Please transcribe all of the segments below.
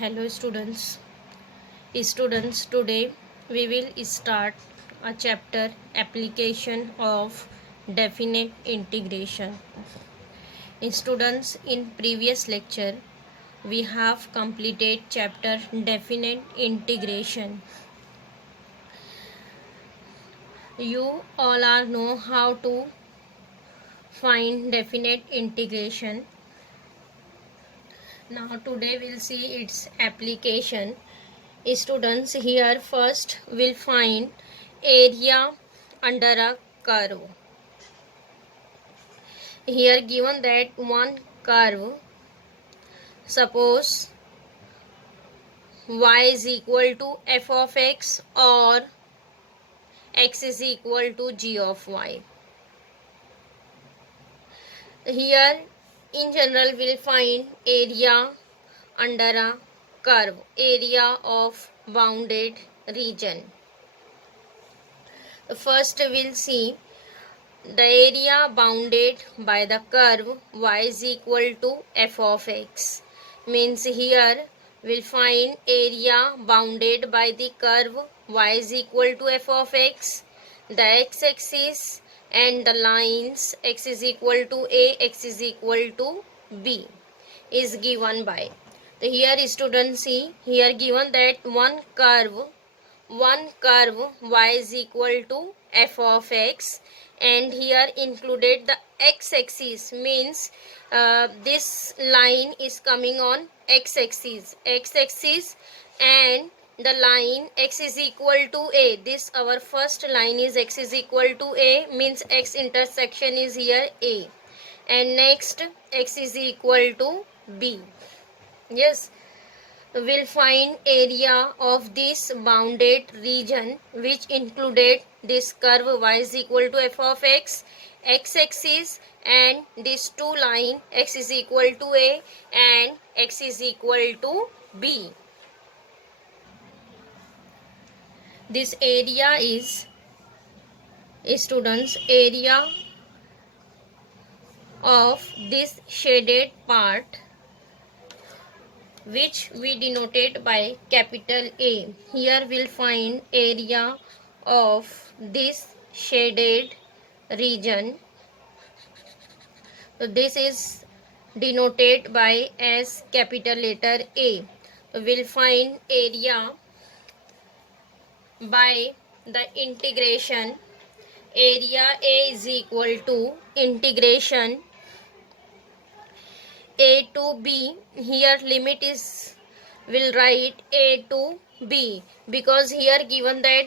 Hello students. Today we will start a chapter application of definite integration. Students, in previous lecture we have completed chapter definite integration. You all are know how to find definite integration. Now today we'll see its application. Students, here first we'll find area under a curve. Here given that one curve, suppose y is equal to f of x or x is equal to g of y. Here in general we'll find area under a curve, area of bounded region. First we'll see the area bounded by the curve y is equal to f of x. Means here we'll find area bounded by the curve y is equal to f of x, the x-axis and the lines x is equal to a, x is equal to b is given by. So here students see, here given that one curve y is equal to f of x, and here included the x-axis, means this line is coming on x-axis and the line x is equal to a. This our first line is x is equal to a, means x intersection is here a, and next x is equal to b. Yes, we'll find area of this bounded region which included this curve y is equal to f of x, x-axis and this two line x is equal to a and x is equal to b. This area is, students, area of this shaded part which we denoted by capital A. Here we'll find area of this shaded region. So this is denoted by as capital letter A. So we'll find area by the integration. Area A is equal to integration a to b. Here limit is, will write a to b, because here given that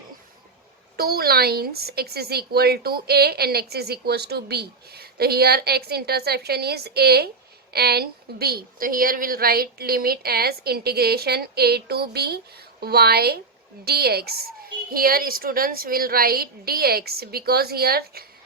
two lines x is equal to a and x is equals to b. So here x intersection is a and b. So here we'll write limit as integration a to b y dx. Here students will write dx because here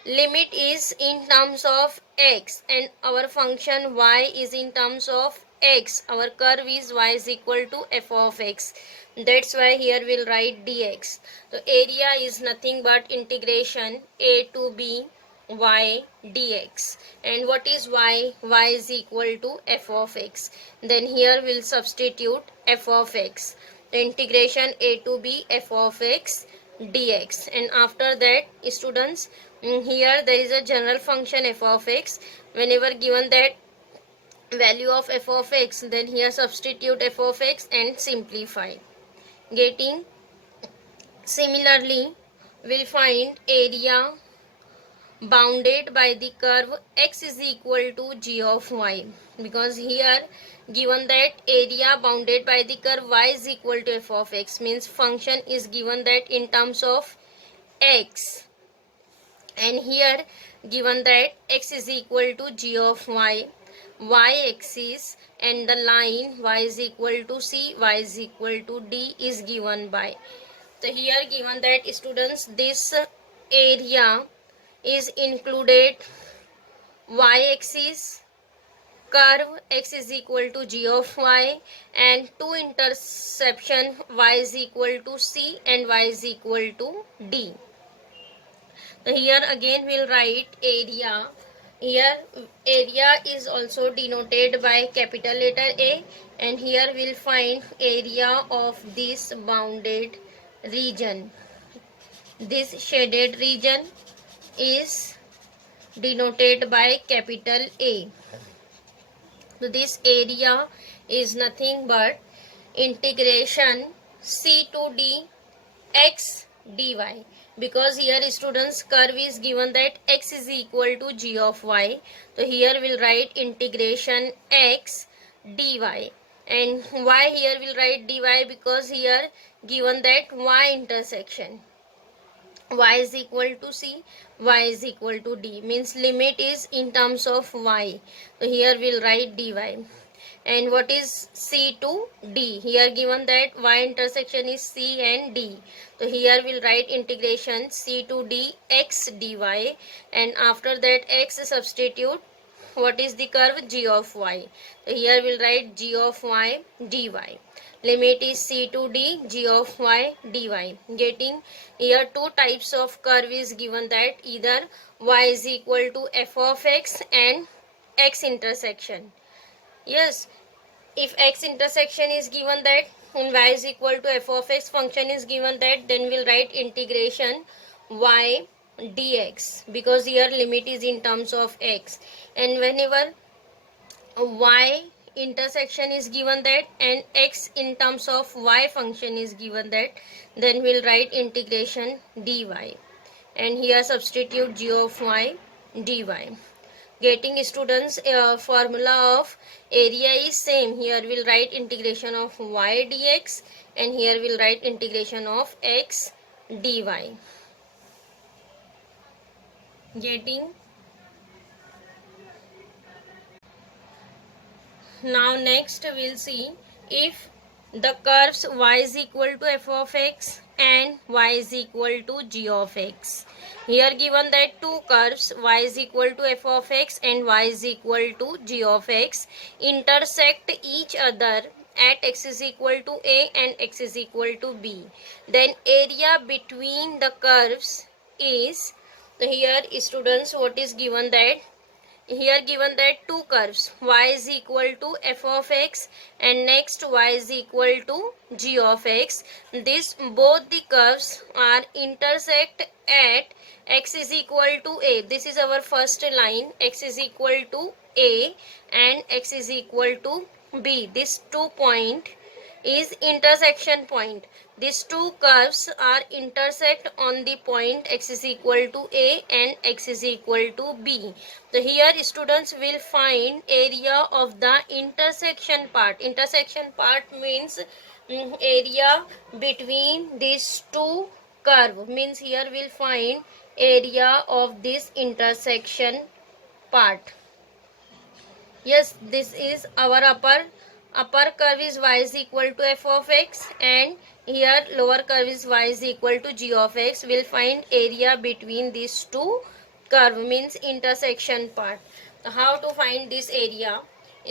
limit is in terms of x and our function y is in terms of x. Our curve is y is equal to f of x. That's why here we'll write dx. So area is nothing but integration a to b y dx. And what is y? Y is equal to f of x. Then here we'll substitute f of x. The integration a to b f of x dx. And after that, students, here there is a general function f of x. Whenever given that value of f of x, then here substitute f of x and simplify. Getting similarly, we'll find area bounded by the curve x is equal to g of y, because here given that area bounded by the curve y is equal to f of x, means function is given that in terms of x, and here given that x is equal to g of y, y-axis and the line y is equal to c, y is equal to d is given by. So here given that students, this area is included y-axis, curve x is equal to g of y, and two intersection y is equal to c and y is equal to d. So here again we'll write area Here area is also denoted by capital letter A, and here we'll find area of this bounded region. This shaded region is denoted by capital A. So this area is nothing but integration C to D x dy, because here students curve is given that x is equal to g of y. So here we'll write integration x dy, and why here we'll write dy, because here given that y intersection y is equal to c, y is equal to d, means limit is in terms of y. So here we'll write dy. And what is c to d? Here given that y intersection is c and d. So here we'll write integration c to d x dy, and after that x substitute what is the curve g of y. So here we'll write g of y dy. Limit is c to d g of y dy. Getting here two types of curve is given, that either y is equal to f of x and x intersection. Yes, if x intersection is given that and y is equal to f of x function is given that, then we'll write integration y dx, because here limit is in terms of x. And whenever y intersection is given that and x in terms of y function is given that, then we'll write integration dy, and here substitute g of y dy. Getting students formula of area is same. Here we'll write integration of y dx, and here we'll write integration of x dy. Getting. Now next we'll see if the curves y is equal to f of x and y is equal to g of x. Here given that two curves y is equal to f of x and y is equal to g of x intersect each other at x is equal to a and x is equal to b, then area between the curves is, here students what is given that, here given that two curves y is equal to f of x and next y is equal to g of x. This both the curves are intersect at x is equal to a. This is our first line, x is equal to a and x is equal to b. This 2 point is intersection point. These two curves are intersect on the point x is equal to a and x is equal to b. So here students will find area of the intersection part. Intersection part means area between these two curve, means here we'll find area of this intersection part. Yes, this is our upper curve is y is equal to f of x, and here lower curve is y is equal to g of x. We'll find area between these two curve, means intersection part. How to find this area?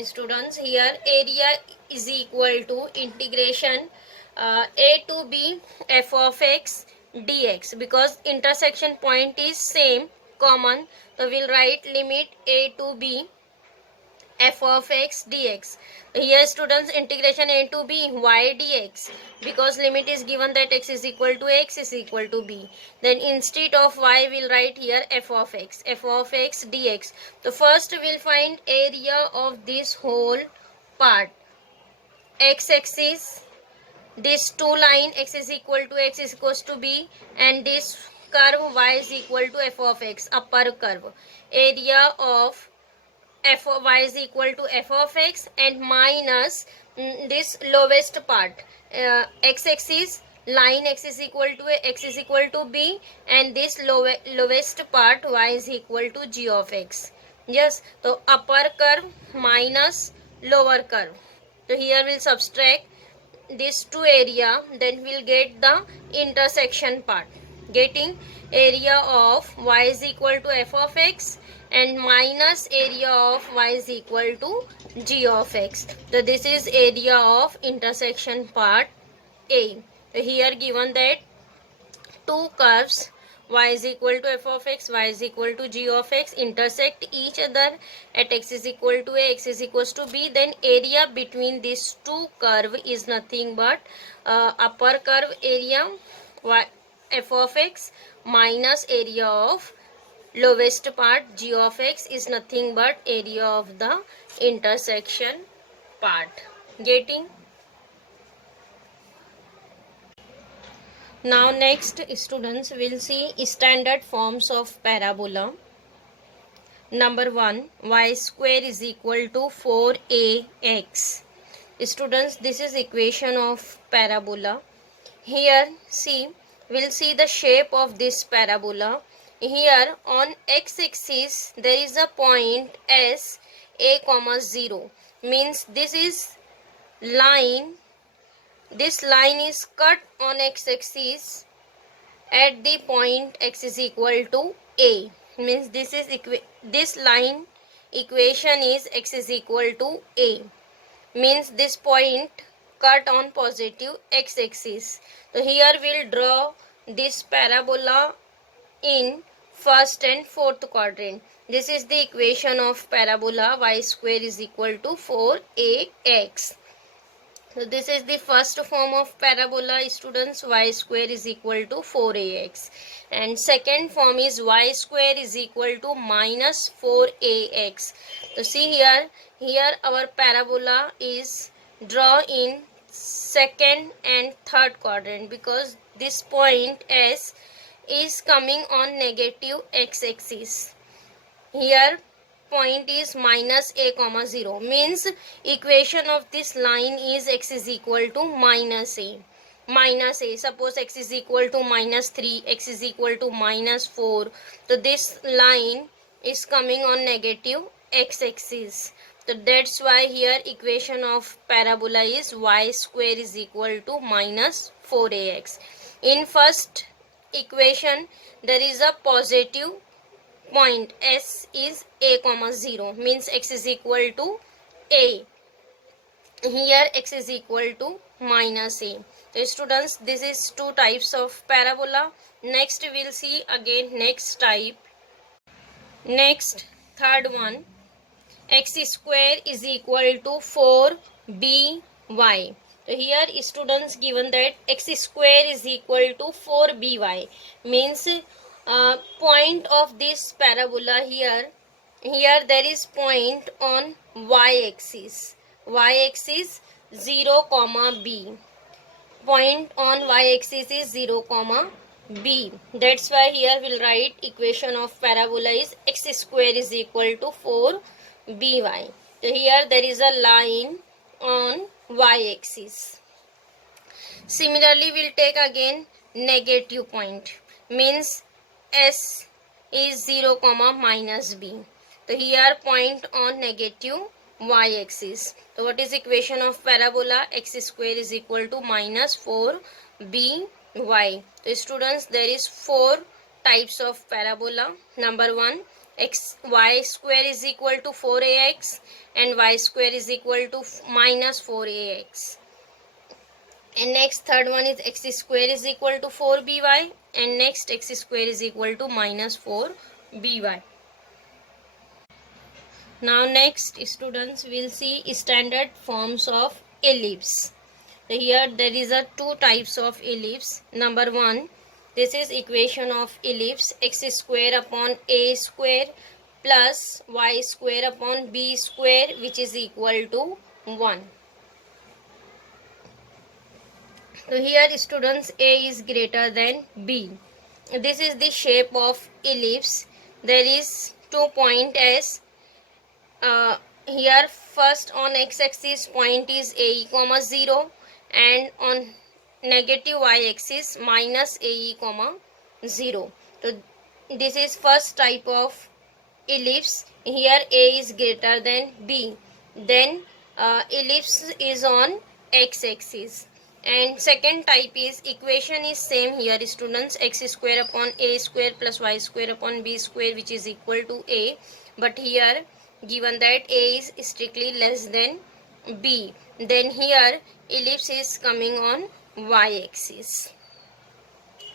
Students, here area is equal to integration a to b f of x dx, because intersection point is same, common. So we'll write limit a to b f of x dx. Here students, integration a to b y dx, because limit is given that x is equal to a, x is equal to b. Then instead of y we'll write here f of x dx. So first we'll find area of this whole part. X axis, this two line x is equal to x is equals to b, and this curve y is equal to f of x, upper curve. Area of f of y is equal to f of x and minus this lowest part, x axis, line x is equal to a, x is equal to b, and this lowest part y is equal to g of x. Yes, so upper curve minus lower curve. So here we'll subtract this two area, then we'll get the intersection part. Getting area of y is equal to f of x and minus area of y is equal to g of x. So this is area of intersection part A. So here given that two curves y is equal to f of x, y is equal to g of x intersect each other at x is equal to a, x is equals to b, then area between these two curve is nothing but upper curve area y f of x minus area of lowest part g of x is nothing but area of the intersection part. Getting? Now next students will see standard forms of parabola. Number 1, y square is equal to 4ax. Students, this is equation of parabola. Here see, we'll see the shape of this parabola. Here on x-axis there is a point S a comma 0, means this is line. This line is cut on x-axis at the point x is equal to a, means this is this line equation is x is equal to a, means this point cut on positive x-axis. So here we'll draw this parabola in first and fourth quadrant. This is the equation of parabola y square is equal to 4ax. So this is the first form of parabola, students, y square is equal to 4ax. And second form is y square is equal to minus 4ax. So see here our parabola is drawn in second and third quadrant because this point S is coming on negative x-axis. Here point is minus a comma 0, means equation of this line is x is equal to minus a. Minus a, suppose x is equal to minus 3, x is equal to minus 4. So this line is coming on negative x-axis. So that's why here equation of parabola is y square is equal to minus 4ax. In first equation there is a positive point S is a comma 0, means x is equal to a. Here x is equal to minus a. So students, this is two types of parabola. Next we'll see again next type. Next third one, x square is equal to 4by. So here students given that x square is equal to 4by, means point of this parabola here there is point on y-axis 0 comma b, point on y-axis is 0 comma b. That's why here we'll write equation of parabola is x square is equal to 4by. So here there is a line on y-axis. Similarly we'll take again negative point, means S is 0 comma minus b. So here point on negative y-axis. So what is equation of parabola? X square is equal to minus 4by. So students, there is 4 types of parabola. Number 1, y square is equal to 4ax and y square is equal to minus 4ax. And next third one is x square is equal to 4by, and next x square is equal to minus 4by. Now next students will see standard forms of ellipse. So here there is a two types of ellipse. Number 1, this is equation of ellipse, x square upon a square plus y square upon b square, which is equal to 1. So here students, a is greater than b. This is the shape of ellipse. There is 2 point S. Here first on x-axis point is a comma 0 and on negative y-axis minus a comma 0. So this is first type of ellipse. Here a is greater than b. Then ellipse is on x-axis. And second type is equation is same here students, x square upon a square plus y square upon b square, which is equal to a, but here given that a is strictly less than b, then here ellipse is coming on y axis.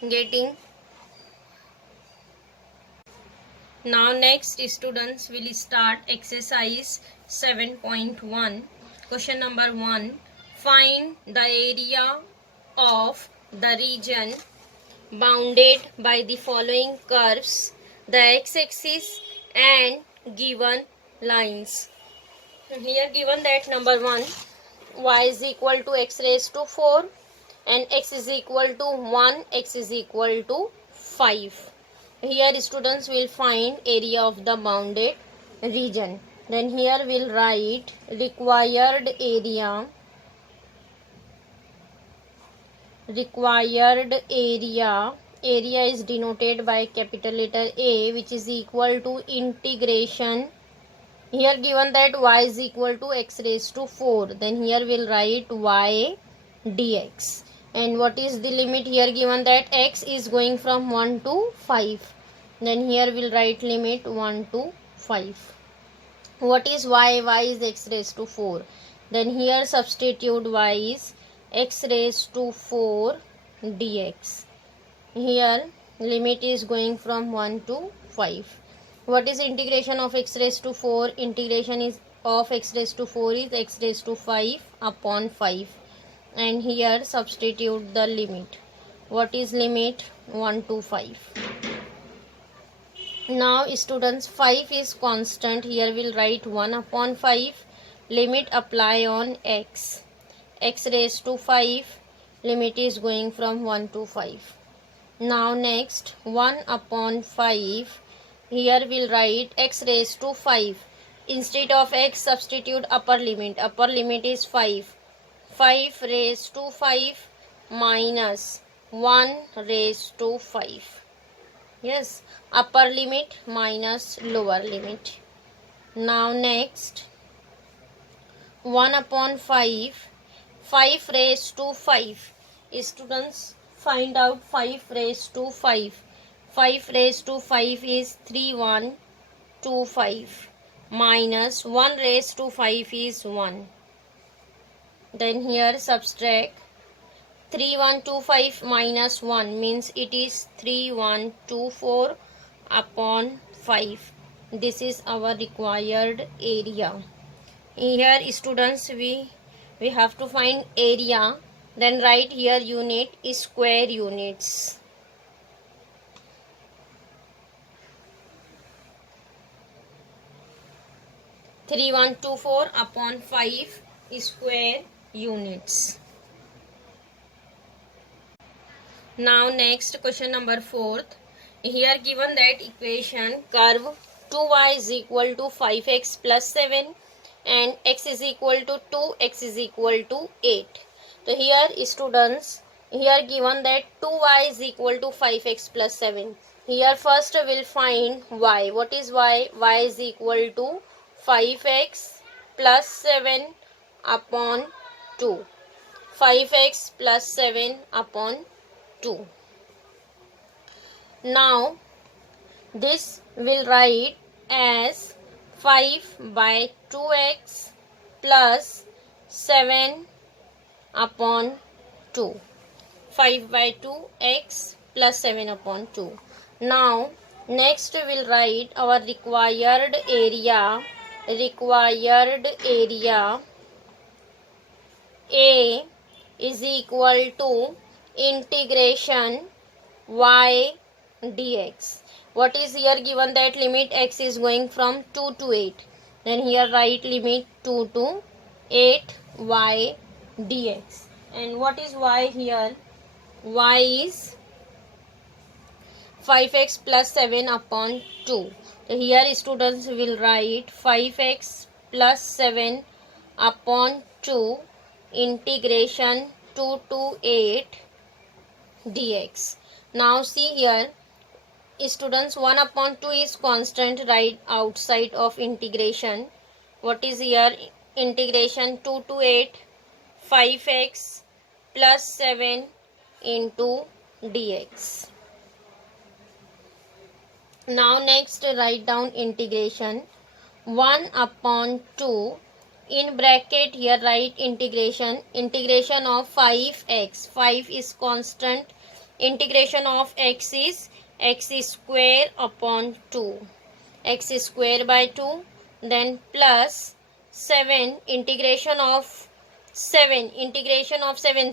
Getting? Now next students will start exercise 7.1. Question number 1. Find the area of the region bounded by the following curves, the x-axis and given lines. Here given that number 1, y is equal to x raised to 4 and x is equal to 1, x is equal to 5. Here students will find area of the bounded region. Then here we'll write required area. Area is denoted by capital letter A, which is equal to integration. Here given that y is equal to x raised to 4. Then here we'll write y dx. And what is the limit here given that x is going from 1 to 5. Then here we'll write limit 1 to 5. What is y? Y is x raised to 4. Then here substitute y is x raised to 4 dx. Here limit is going from 1 to 5. What is integration of x raised to 4? Integration is of x raised to 4 is x raised to 5 upon 5. And here substitute the limit. What is limit? 1 to 5. Now students, 5 is constant. Here we'll write 1 upon 5. Limit apply on x. X raised to 5. Limit is going from 1 to 5. Now next 1 upon 5. Here we'll write x raised to 5. Instead of x substitute upper limit. Upper limit is 5. 5 raised to 5 minus 1 raised to 5. Yes, upper limit minus lower limit. Now next 1 upon 5. 5 raised to 5. Students, find out 5 raised to 5. 5 raised to 5 is 3125 minus 1 raised to 5 is 1. Then here subtract 3125 minus 1 means it is 3124 upon 5. This is our required area. Here students, we have to find area. Then write here unit is square units. Three 124 upon 5 square units. Now next question number 4. Here given that equation curve 2y is equal to 5x plus 7 and x is equal to 2, x is equal to 8. So here students, here given that 2y is equal to 5x plus 7. Here first we'll find y. What is y? Y is equal to 5x plus 7 upon 2. 5x plus 7 upon 2. Now this will write as 5 by 2x plus 7 upon 2. 5 by 2x plus 7 upon 2. Now next we will write our required area. A is equal to integration y dx. What is here given that limit x is going from 2 to 8. Then here write limit 2 to 8 y dx. And what is y here? Y is 5x plus 7 upon 2. So here students will write 5x plus 7 upon 2 integration 2 to 8 dx. Now see here students, 1 upon 2 is constant right outside of integration. What is here? Integration 2 to 8 5x plus 7 into dx. Now next write down integration 1 upon 2 in bracket. Here write integration of 5x. 5 is constant. Integration of x is x square upon 2. x square by 2, then plus 7 integration of 7,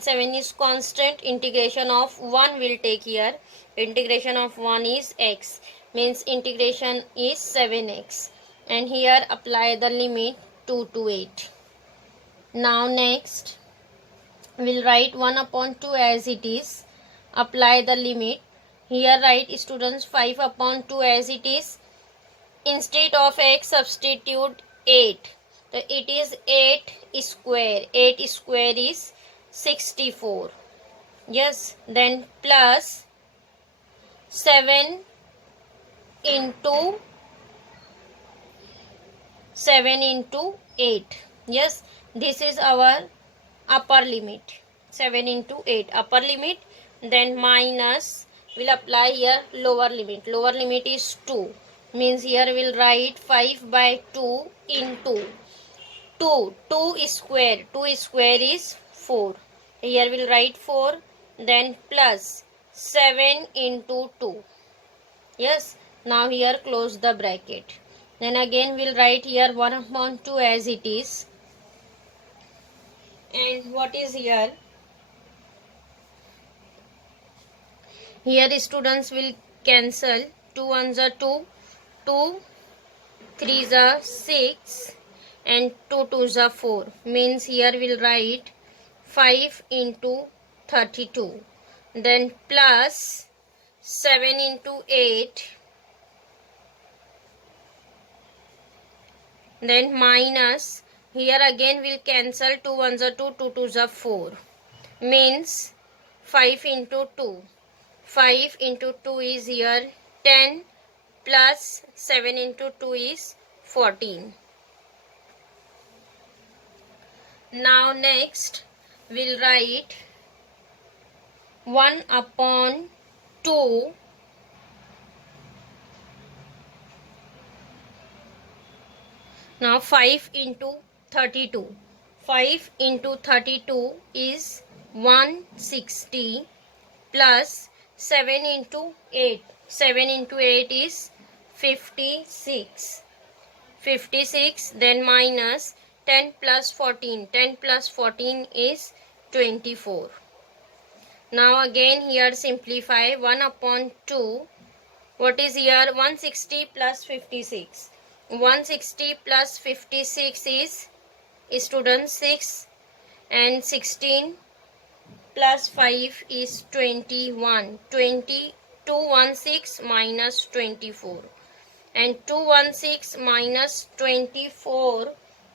7 is constant, integration of 1 will take here, integration of 1 is x, means integration is 7x, and here apply the limit 2 to 8. Now next we'll write 1 upon 2 as it is, apply the limit. Here write students 5 upon 2 as it is, instead of x substitute 8. So it is 8 square. 8 square is 64. Yes, then plus 7 into 8. Yes, this is our upper limit. 7 into 8 upper limit, then minus, will apply here lower limit. Lower limit is 2, means here we'll write 5 by 2 into 2. 2 square. 2 square is 4. Here we'll write 4, then plus 7 into 2. Yes, now here close the bracket. Then again we'll write here 1 upon 2 as it is. And what is here? Here students will cancel. 2 ones are 2, 2 3s are 6, and 2 2s are 4. Means here we'll write 5 into 32. Then plus 7 into 8. Then minus, here again we'll cancel. 2 ones are 2, 2 2s are 4. Means 5 into 2. 5 into 2 is here 10, plus 7 into 2 is 14. Now next we'll write 1 upon 2 now 5 into 32. 5 into 32 is 160, plus 7 into 8. 7 into 8 is 56. 56, then minus 10 plus 14. 10 plus 14 is 24. Now again here simplify. 1 upon 2. What is here? 160 plus 56. 160 plus 56 is student 6, and 16 plus 5 is 21. 216 minus 24, and 216 minus 24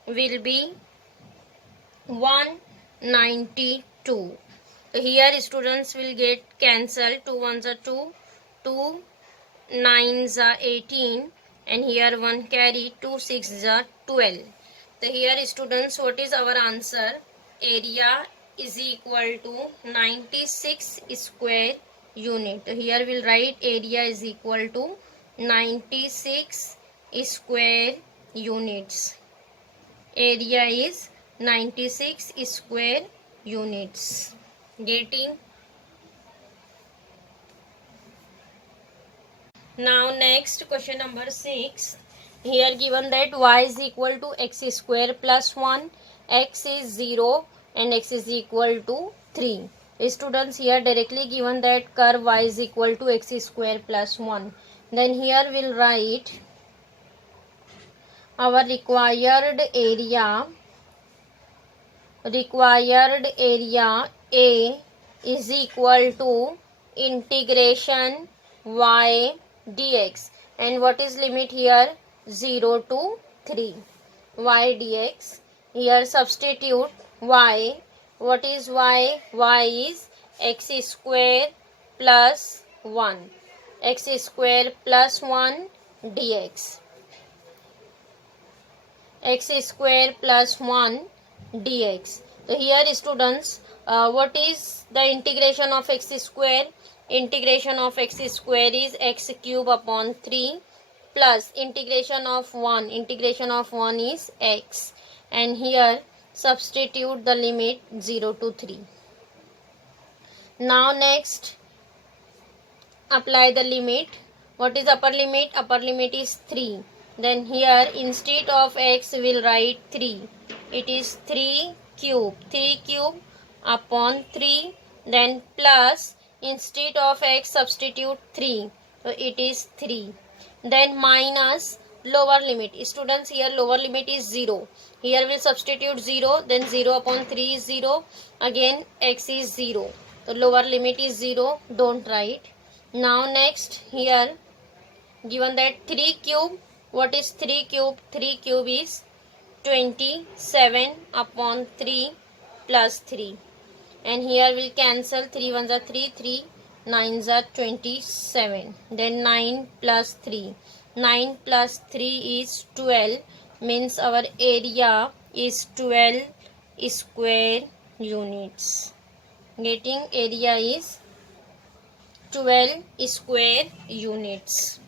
will be 192. So here students will get cancelled. 2 ones are 2, 2 9s are 18, and here 1 carry, 2 6s are 12. So here students, what is our answer? Area is equal to 96 square unit. So here we'll write area is equal to 96 square units. Area is 96 square units. Getting? Now next question number 6. Here given that y is equal to x square plus 1, x is 0 and x is equal to 3. Students, here directly given that curve y is equal to x square plus 1. Then here we'll write our required area A is equal to integration y dx. And what is limit here? 0 to 3. Y dx. Here substitute y. What is y? Y is x square plus 1. X square plus 1 dx. X square plus 1 dx. So here students, what is the integration of x square? Integration of x square is x cube upon 3 plus integration of 1. Integration of 1 is x. And here substitute the limit 0 to 3. Now next apply the limit What is upper limit? Upper limit is 3. Then here instead of x we'll write 3. It is 3 cube. 3 cube upon 3. Then plus instead of x substitute 3. So it is 3. Then minus lower limit. Students, here lower limit is 0. Here we'll substitute 0. Then 0 upon 3 is 0. Again x is 0. So lower limit is 0. Don't write. Now next here given that 3 cube, what is 3 cube? 3 cube is 27 upon 3 plus 3. And here we'll cancel 3 ones are 3, 3 9s are 27. Then 9 plus 3. 9 plus 3 is 12, means our area is 12 square units. Getting area is 12 square units.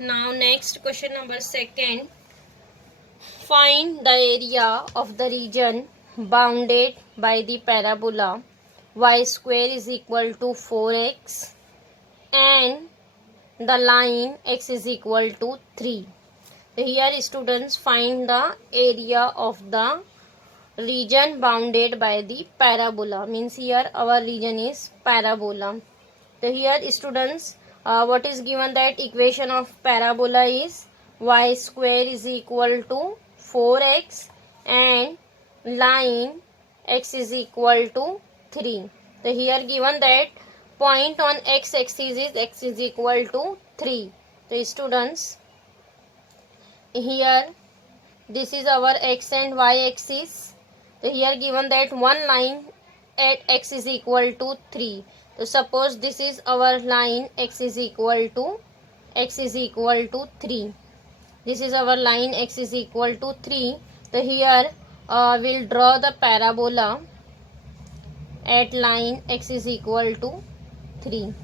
Now next question number 2. Find the area of the region bounded by the parabola y square is equal to 4x and the line x is equal to 3. Here students find the area of the region bounded by the parabola, means here our region is parabola. So here students, what is given, that equation of parabola is y square is equal to 4x and line x is equal to 3. So here given that point on x axis is x is equal to 3. So students, here this is our x and y axis. So here given that one line at x is equal to 3. So suppose this is our line x is equal to 3. This is our line x is equal to 3. So here we'll draw the parabola at line x is equal to 3.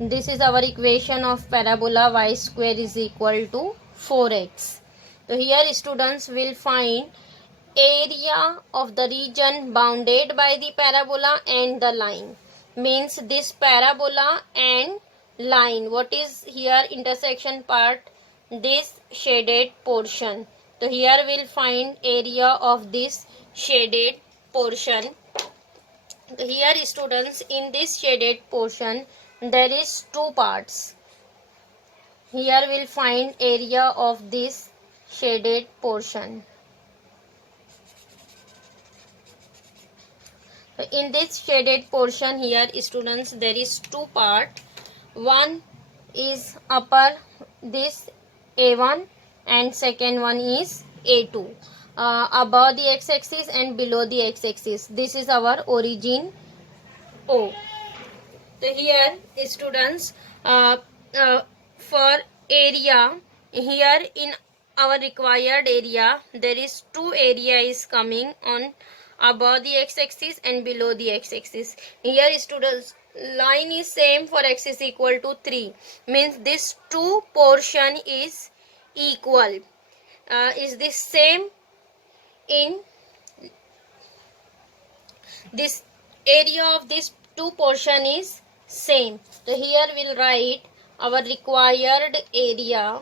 This is our equation of parabola y square is equal to 4x. So here students will find area of the region bounded by the parabola and the line. Means this parabola and line, what is here intersection part? This shaded portion. So here we'll find area of this shaded portion. So here students, in this shaded portion there is two parts. Here we'll find area of this shaded portion. In this shaded portion here students, there is two part. One is upper, this A1, and second one is A2, above the x-axis and below the x-axis. This is our origin O. So here students, for area, here in our required area there is two area is coming on above the x-axis and below the x-axis. Here students, line is same for x is equal to 3, means this two portion is equal. Is this same? In this area of this two portion is same. So here we'll write our required area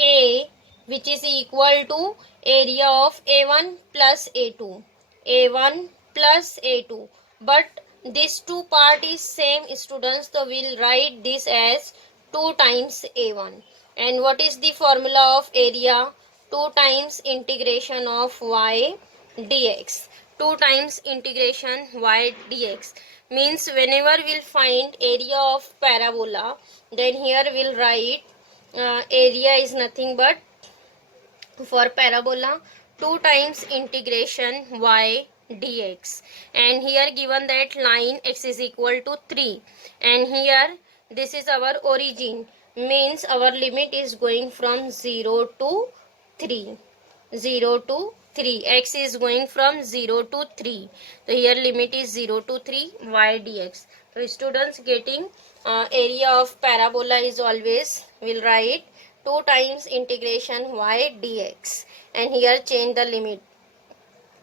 A, which is equal to area of A1 plus A2. A1 plus A2. But this two part is same students, so we'll write this as 2 times A1. And what is the formula of area? 2 times integration of y dx. 2 times integration y dx. Means whenever we'll find area of parabola, then here we'll write area is nothing but for parabola 2 times integration y dx. And here given that line x is equal to 3, and here this is our origin, means our limit is going from 0 to 3. 0 to 3. X is going from 0 to 3. So here limit is 0 to 3 y dx. So students, getting area of parabola is always, will write 2 times integration y dx, and here change the limit.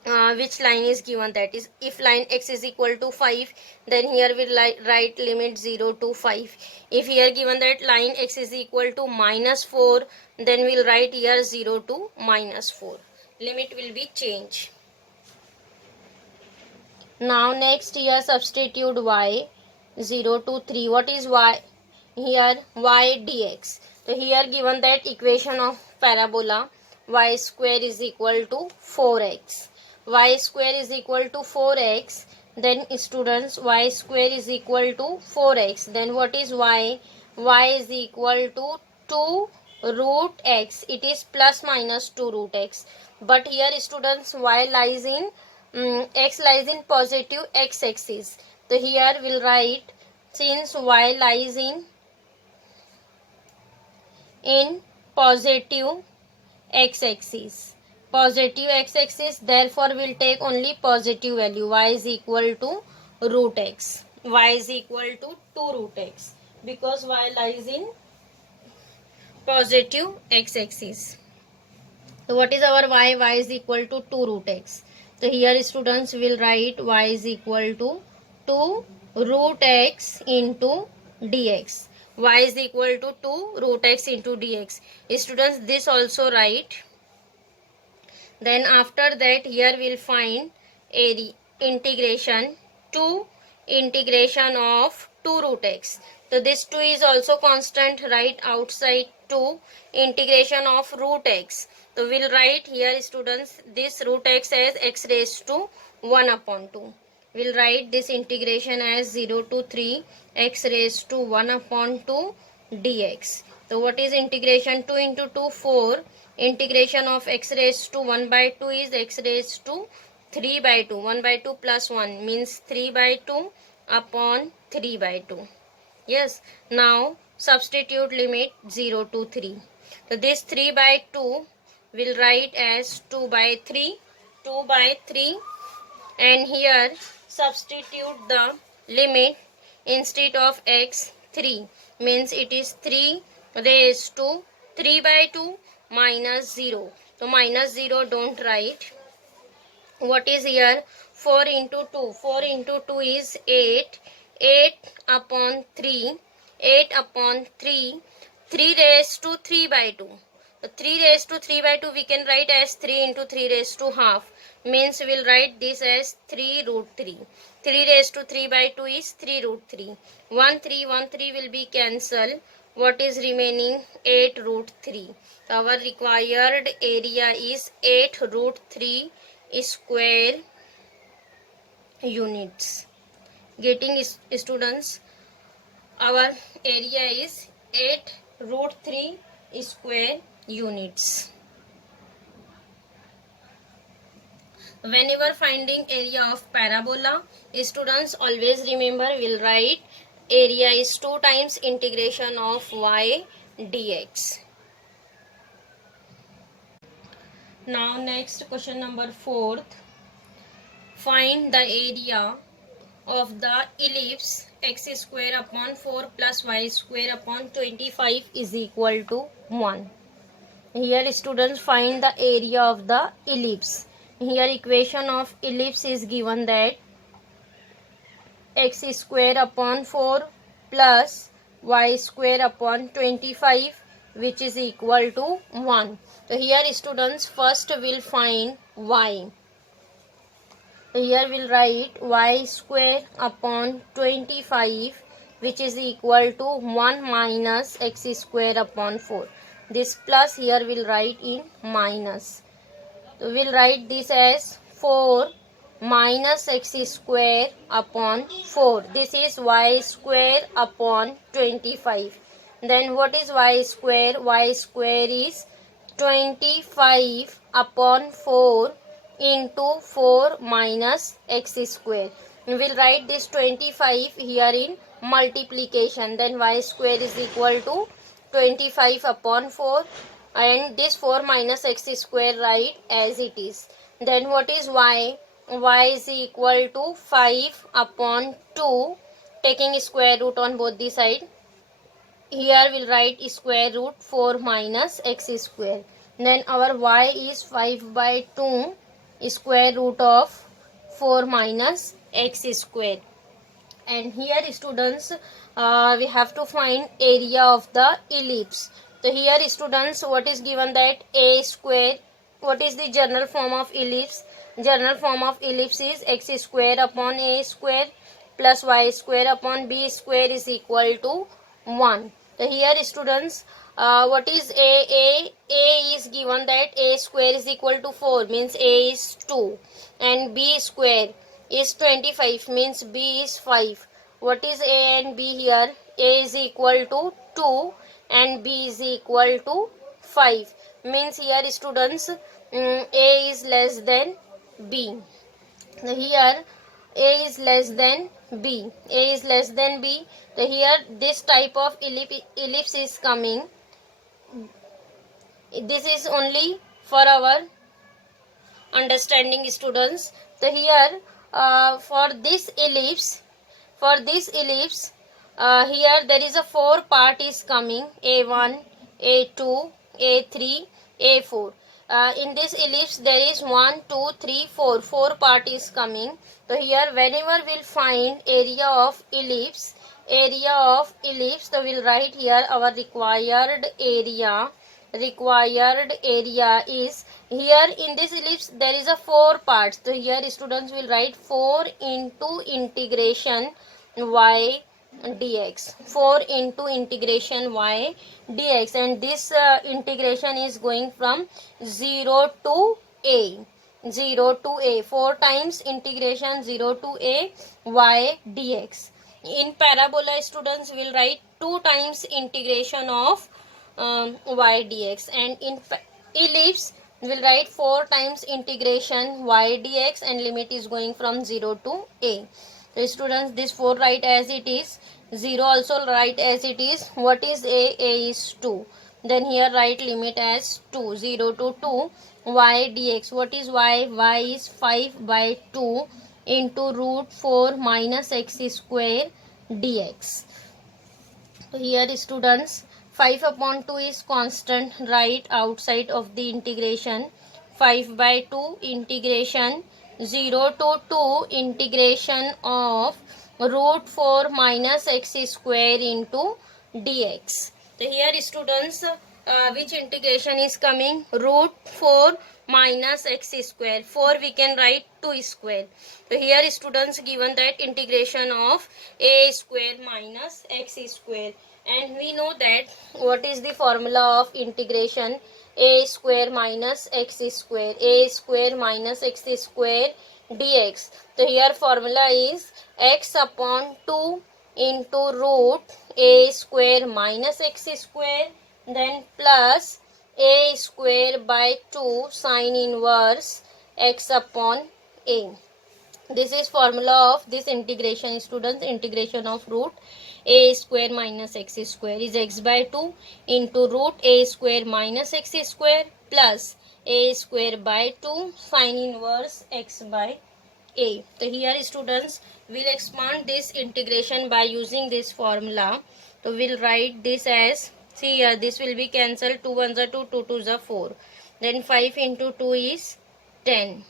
which line is given, that is if line x is equal to 5, then here we write limit 0 to 5. If here given that line x is equal to -4, then we'll write here 0 to -4. Limit will be changed. Now next here substitute y 0 to 3. What is y? Here y dx. So here given that equation of parabola y square is equal to 4x. Y square is equal to 4x. Then students, y square is equal to 4x. Then what is y? Y is equal to 2 root x. It is plus minus 2 root x. But here students, y lies in x lies in positive x axis. So here we'll write, since y lies in positive x axis, therefore we'll take only positive value. Y is equal to root x. Y is equal to 2 root x, because y lies in positive x axis. So what is our y? Y is equal to 2 root x. So here students will write y is equal to 2 root x into dx. Y is equal to 2 root x into dx. Students, this also write. Then after that here we'll find area integration of 2 root x. So this 2 is also constant, right outside 2 integration of root x. So we'll write here students this root x as x raised to 1 upon 2. We'll write this integration as 0 to 3 x raised to 1 upon 2 dx. So what is integration? 2 into 2, 4. Integration of x raised to 1 by 2 is x raised to 3 by 2. 1 by 2 plus 1 means 3 by 2 upon 3 by 2. Yes. Now substitute limit 0 to 3. So this 3 by 2 will write as 2 by 3. 2 by 3. And here substitute the limit instead of x 3. Means it is 3 raised to 3 by 2 minus 0. So minus 0 don't write. What is here? 4 into 2. 4 into 2 is 8. 8 upon 3. 8 upon 3. 3 raised to 3 by 2. So 3 raised to 3 by 2 we can write as 3 into 3 raised to half. Means we'll write this as 3 root 3. 3 raised to 3 by 2 is 3 root 3. 1 3 1 3 will be cancelled. What is remaining? 8 root 3. Our required area is 8 root 3 square units. Getting students, our area is 8 root 3 square units. Whenever finding area of parabola, students always remember we'll write area is 2 times integration of y dx. Now next question number 4th. Find the area of the ellipse x square upon 4 plus y square upon 25 is equal to 1. Here students find the area of the ellipse. Here equation of ellipse is given that x square upon 4 plus y square upon 25, which is equal to 1. So here students first will find y. Here we'll write y square upon 25, which is equal to 1 minus x square upon 4. This plus here we'll write in minus. So we'll write this as 4 minus x square upon 4. This is y square upon 25. Then what is y square? Y square is 25 upon 4 into 4 minus x square. We will write this 25 here in multiplication. Then y square is equal to 25 upon 4. And this 4 minus x square write as it is. Then what is y? Y is equal to 5 upon 2, taking square root on both the side. Here we'll write square root 4 minus x square. Then our y is 5 by 2 square root of 4 minus x square. And here students, we have to find area of the ellipse. So here students, what is given, that a square, what is the general form of ellipse? General form of ellipse is x square upon a square plus y square upon b square is equal to 1. So here students, what is a is given that a square is equal to 4, means a is 2, and b square is 25, means b is 5. What is a and b here? A is equal to 2 and b is equal to 5, means here students, a is less than b. So here a is less than b, a is less than b. So here this type of ellipse is coming. This is only for our understanding students. So here for this ellipse, here there is a 4 part is coming, a1, a2, a3, a4. In this ellipse there is 1, 2, 3, 4 part is coming. So here whenever we'll find area of ellipse, so we'll write here our required area is, here in this ellipse there is a 4 parts. So here students will write 4 into integration y dx, 4 into integration y dx, and this integration is going from 0 to a, 4 times integration 0 to a y dx. In parabola students will write 2 times integration of y dx, and in ellipse will write 4 times integration y dx, and limit is going from 0 to a. So students, this 4 write as it is, 0 also write as it is. What is a? A is 2. Then here write limit as 2, 0 to 2 y dx. What is y? Y is 5 by 2 into root 4 minus x square dx. So here students, 5 upon 2 is constant, right outside of the integration. 5 by 2 integration 0 to 2 integration of root 4 minus x square into dx. So here students, which integration is coming? Root 4 minus x square. 4 we can write 2 square. So here students given that integration of a square minus x square. And we know that what is the formula of integration? A square minus x square, a square minus x square dx. So here formula is x upon 2 into root a square minus x square, then plus a square by 2 sine inverse x upon a. This is formula of this integration students. Integration of root a square minus x square is x by 2 into root a square minus x square plus a square by 2 sine inverse x by a. So here students, will expand this integration by using this formula. So we'll write this as, see here, this will be cancelled, 2 1s are 2, 2 2s are 4. Then 5 into 2 is 10.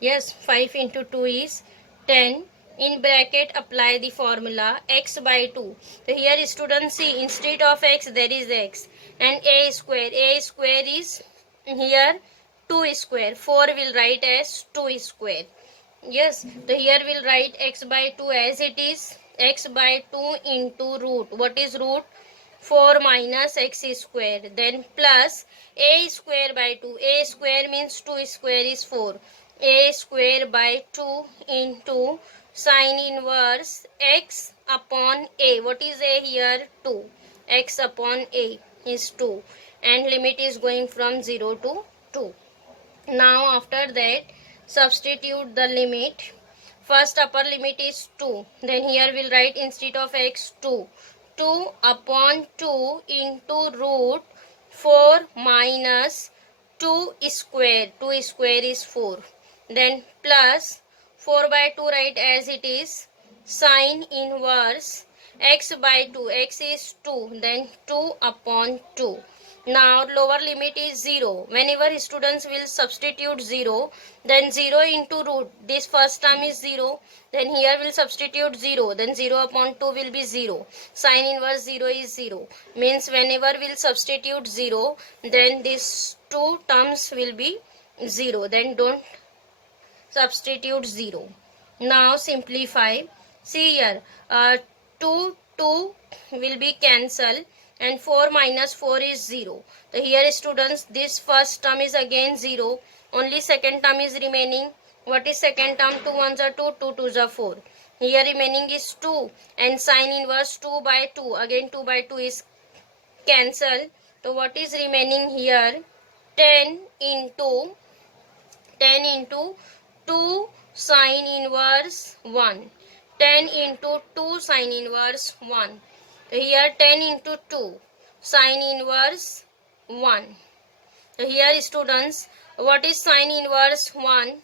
Yes, 5 into 2 is 10. In bracket apply the formula x by 2. So here students, see, instead of x there is x, and a square is here 2 square. 4 will write as 2 square. Yes, so here we'll write x by 2 as it is, x by 2 into root. What is root? 4 minus x square, then plus a square by 2. A square means 2 square is 4. A square by 2 into sine inverse x upon a. What is a here? 2. X upon a is 2, and limit is going from 0 to 2. Now after that, substitute the limit. First upper limit is 2. Then here we'll write instead of x 2. 2 upon 2 into root 4 minus 2 square. 2 square is 4. Then plus 4 by 2 write as it is, sine inverse x by 2. X is 2. Then 2 upon 2. Now lower limit is 0. Whenever students will substitute 0, then 0 into root. This first term is 0. Then here will substitute 0. Then 0 upon 2 will be 0. Sin inverse 0 is 0. Means whenever we'll substitute 0, then these two terms will be 0. Then don't substitute 0. Now simplify. See here, 2 will be cancelled and 4 minus 4 is 0. So here students, this first term is again 0. Only second term is remaining. What is second term? 2 ones are 2, 2 twos are 4. Here remaining is 2 and sin inverse 2 by 2. Again 2 by 2 is cancelled. So what is remaining here? 10 into 2 sin inverse 1. 10 into 2 sin inverse 1. Here 10 into 2 sin inverse 1. Here students, what is sin inverse 1?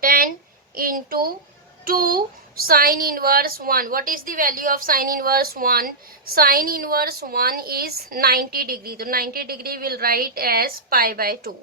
10 into 2 sin inverse 1. What is the value of sin inverse 1? Sin inverse 1 is 90 degree. So 90 degree will write as pi by 2.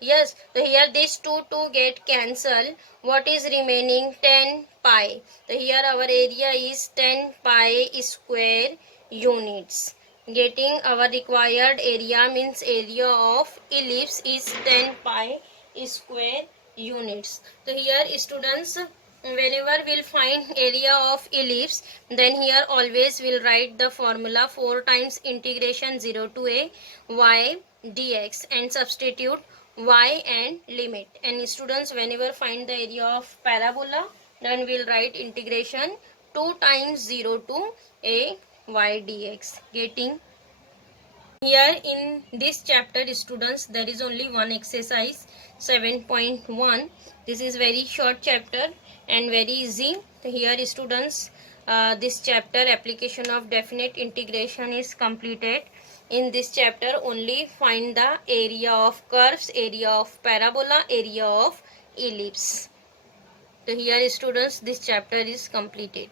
Yes, so here this 2 get cancelled. What is remaining? 10 pi. So here our area is 10 pi square units. Getting our required area means area of ellipse is 10 pi square units. So here students, whenever we'll find area of ellipse, then here always we'll write the formula 4 times integration 0 to a y dx and substitute y and limit. And students, whenever find the area of parabola, then we'll write integration 2 times 0 to a y dx. Getting here in this chapter students, there is only one exercise 7.1. This is very short chapter and very easy. Here students, this chapter application of definite integration is completed. In this chapter only find the area of curves, area of parabola, area of ellipse. So here students, this chapter is completed.